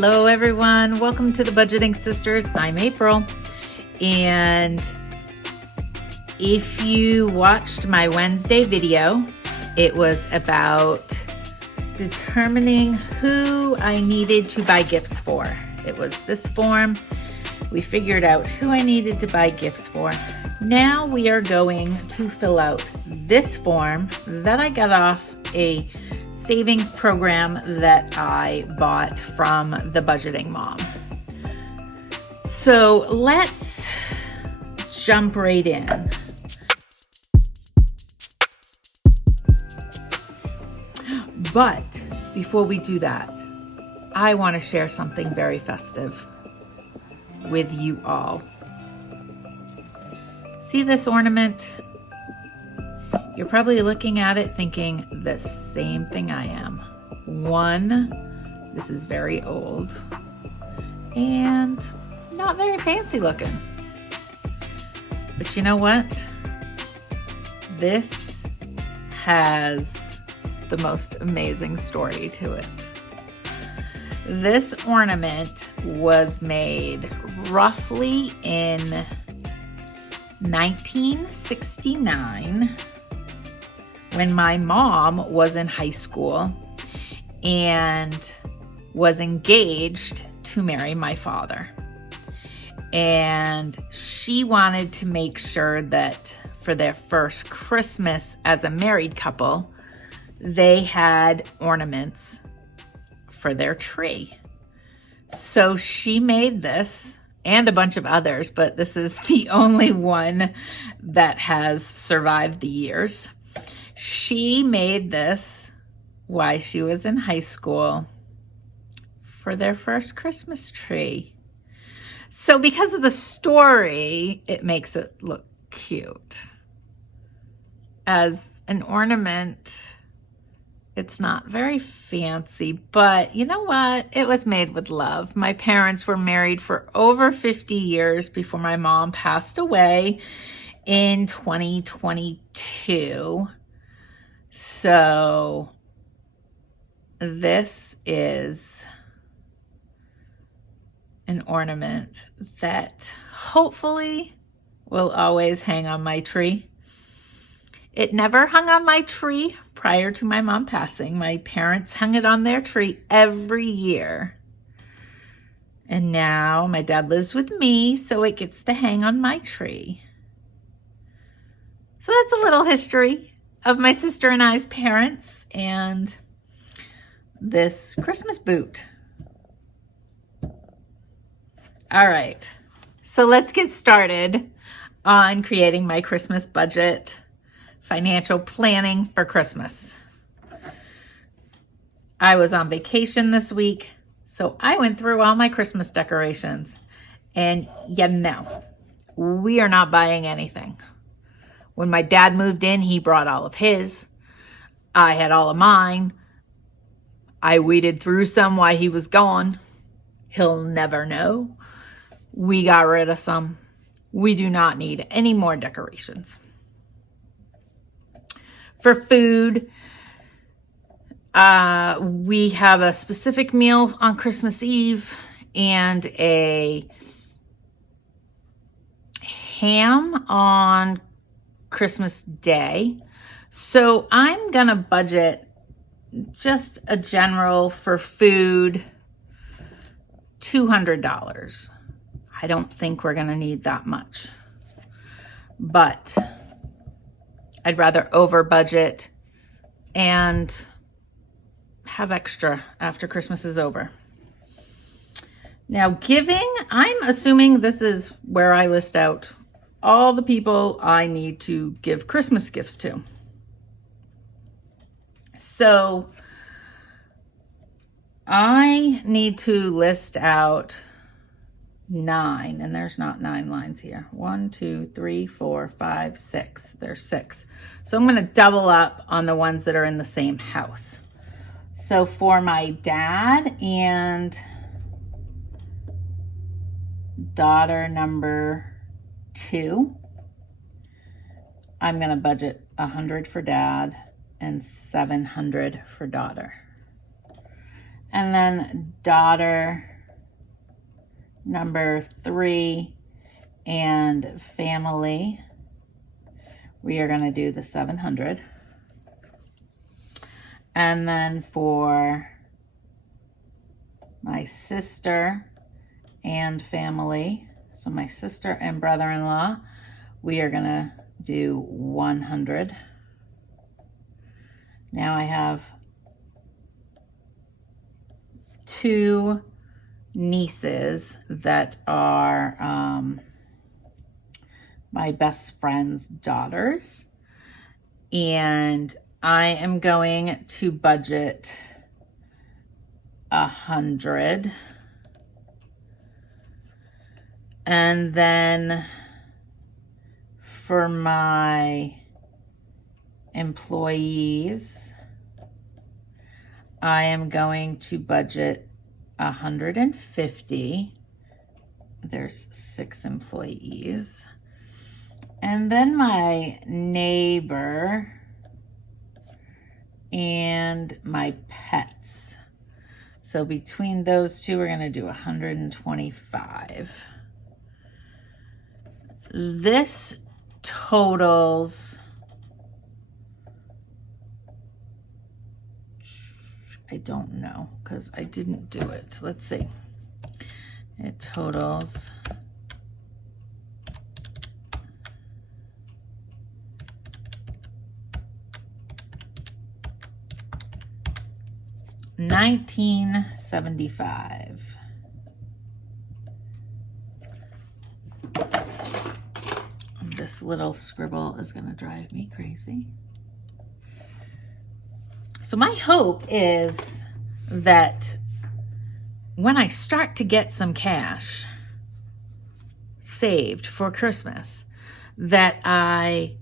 Hello everyone, welcome to the Budgeting Sisters. I'm April, and if you watched my Wednesday video, it was about determining who I needed to buy gifts for. It was this form. We figured out who I needed to buy gifts for. Now we are going to fill out this form that I got off a savings program that I bought from the Budgeting Mom. So let's jump right in. But before we do that, I want to share something very festive with you all. See this ornament? You're probably looking at it thinking the same thing I am. One, this is very old and not very fancy looking. But you know what? This has the most amazing story to it. This ornament was made roughly in 1969 when my mom was in high school and was engaged to marry my father. And she wanted to make sure that for their first Christmas as a married couple, they had ornaments for their tree. So she made this and a bunch of others, but this is the only one that has survived the years. She made this while she was in high school for their first Christmas tree. So because of the story, it makes it look cute. As an ornament, it's not very fancy, but you know what? It was made with love. My parents were married for over 50 years before my mom passed away in 2022. So this is an ornament that hopefully will always hang on my tree. It never hung on my tree prior to my mom passing. My parents hung it on their tree every year. And now my dad lives with me, so it gets to hang on my tree. So that's a little history of my sister and I's parents and this Christmas boot. All right, so let's get started on creating my Christmas budget, financial planning for Christmas. I was on vacation this week, so I went through all my Christmas decorations, and we are not buying anything. When my dad moved in, he brought all of his. I had all of mine. I weeded through some while he was gone. He'll never know. We got rid of some. We do not need any more decorations. For food, we have a specific meal on Christmas Eve and a ham on Christmas Day. So I'm gonna budget just a general for food, $200. I don't think we're gonna need that much, but I'd rather over budget and have extra after Christmas is over. Now giving, I'm assuming this is where I list out all the people I need to give Christmas gifts to. So I need to list out 9, and there's not 9 lines here. 1, 2, 3, 4, 5, 6. There's 6. So I'm going to double up on the ones that are in the same house. So for my dad and daughter number 2, I'm going to budget $100 for dad and $700 for daughter. And then daughter number 3 and family, we are going to do the 700. And then for my sister and family, so my sister and brother-in-law, we are going to do 100. Now I have 2 nieces that are my best friend's daughters, and I am going to budget 100. And then for my employees, I am going to budget 150. There's 6 employees. And then my neighbor and my pets. So between those two, we're going to do 125. This totals, I don't know because I didn't do it. Let's see. It totals $19.75. This little scribble is going to drive me crazy. So my hope is that when I start to get some cash saved for Christmas, that I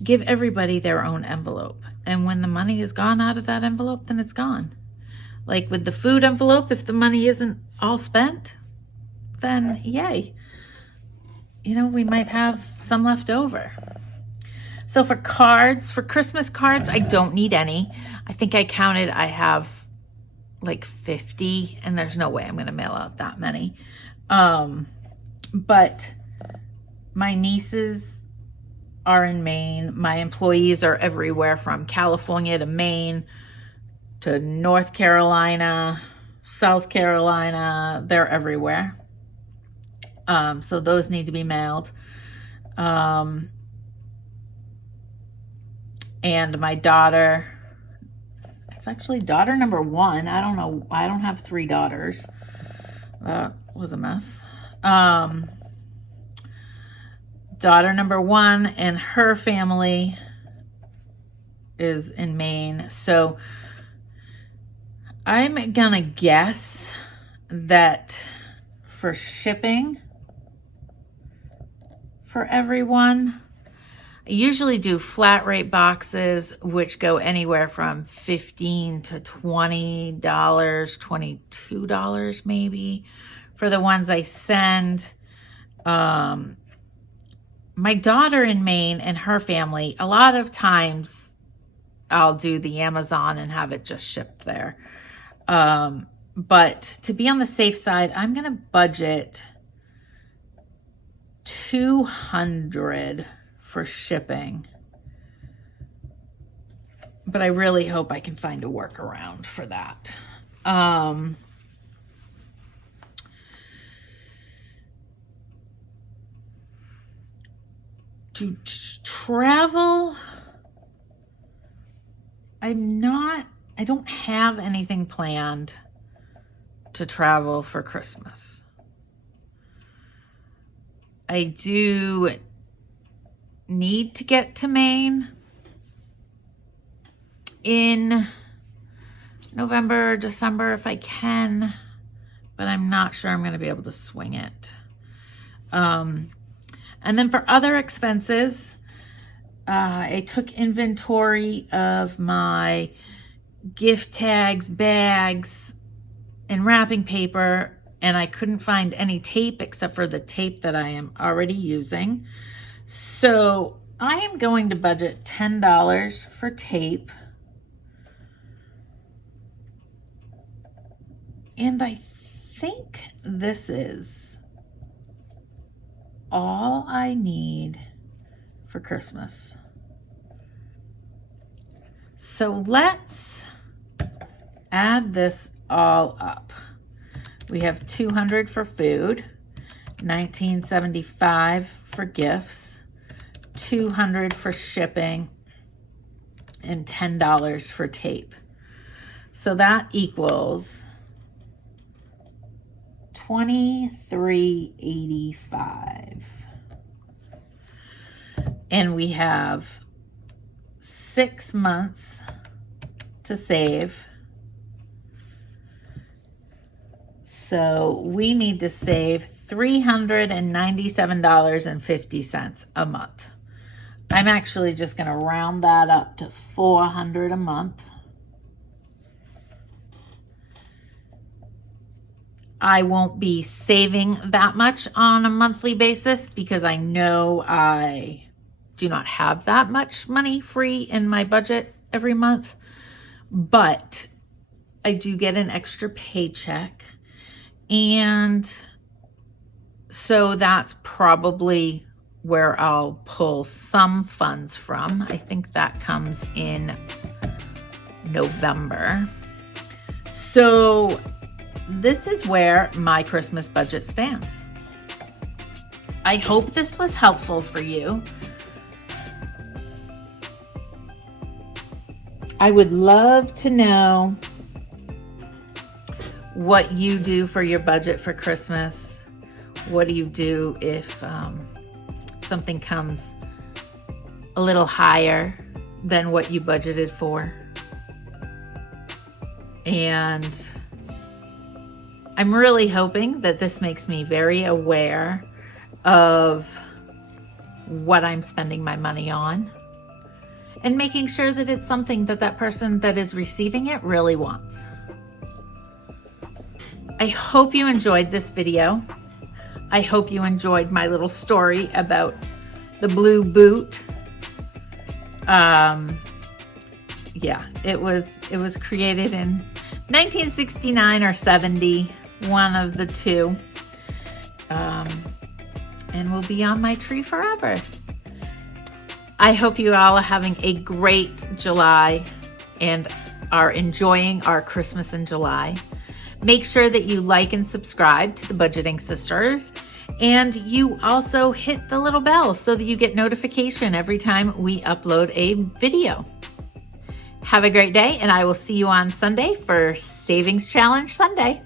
give everybody their own envelope. And when the money is gone out of that envelope, then it's gone. Like with the food envelope, if the money isn't all spent, then yay. You know, we might have some left over. So for cards, for Christmas cards, I don't need any. I think I counted, I have like 50, and there's no way I'm going to mail out that many. But my nieces are in Maine. My employees are everywhere from California to Maine to North Carolina, South Carolina. They're everywhere. So those need to be mailed. And my daughter, it's actually daughter number 1. I don't know. I don't have 3 daughters. That was a mess. Daughter number 1 and her family is in Maine. So I'm gonna guess that for shipping for everyone, I usually do flat rate boxes, which go anywhere from $15 to $20, $22 maybe for the ones I send. My daughter in Maine and her family, a lot of times I'll do the Amazon and have it just shipped there. But to be on the safe side, I'm going to budget $200 for shipping. But I really hope I can find a workaround for that. To travel, I don't have anything planned to travel for Christmas. I do need to get to Maine in November or December if I can, but I'm not sure I'm going to be able to swing it. And then for other expenses, I took inventory of my gift tags, bags, and wrapping paper, and I couldn't find any tape except for the tape that I am already using. So I am going to budget $10 for tape. And I think this is all I need for Christmas. So let's add this all up. We have $200 for food, $19.75 for gifts, $200 for shipping, and $10 for tape. So that equals $23.85. And we have 6 months to save. So we need to save $397.50 a month. I'm actually just going to round that up to $400 a month. I won't be saving that much on a monthly basis because I know I do not have that much money free in my budget every month, but I do get an extra paycheck. And so that's probably where I'll pull some funds from. I think that comes in November. So this is where my Christmas budget stands. I hope this was helpful for you. I would love to know what you do for your budget for Christmas. What do you do if something comes a little higher than what you budgeted for? And I'm really hoping that this makes me very aware of what I'm spending my money on and making sure that it's something that that person that is receiving it really wants. I hope you enjoyed this video. I hope you enjoyed my little story about the blue boot. Yeah, it was created in 1969 or 70, one of the two, and will be on my tree forever. I hope you all are having a great July and are enjoying our Christmas in July. Make sure that you like and subscribe to the Budgeting Sisters, and you also hit the little bell so that you get notification every time we upload a video. Have a great day, and I will see you on Sunday for Savings Challenge Sunday.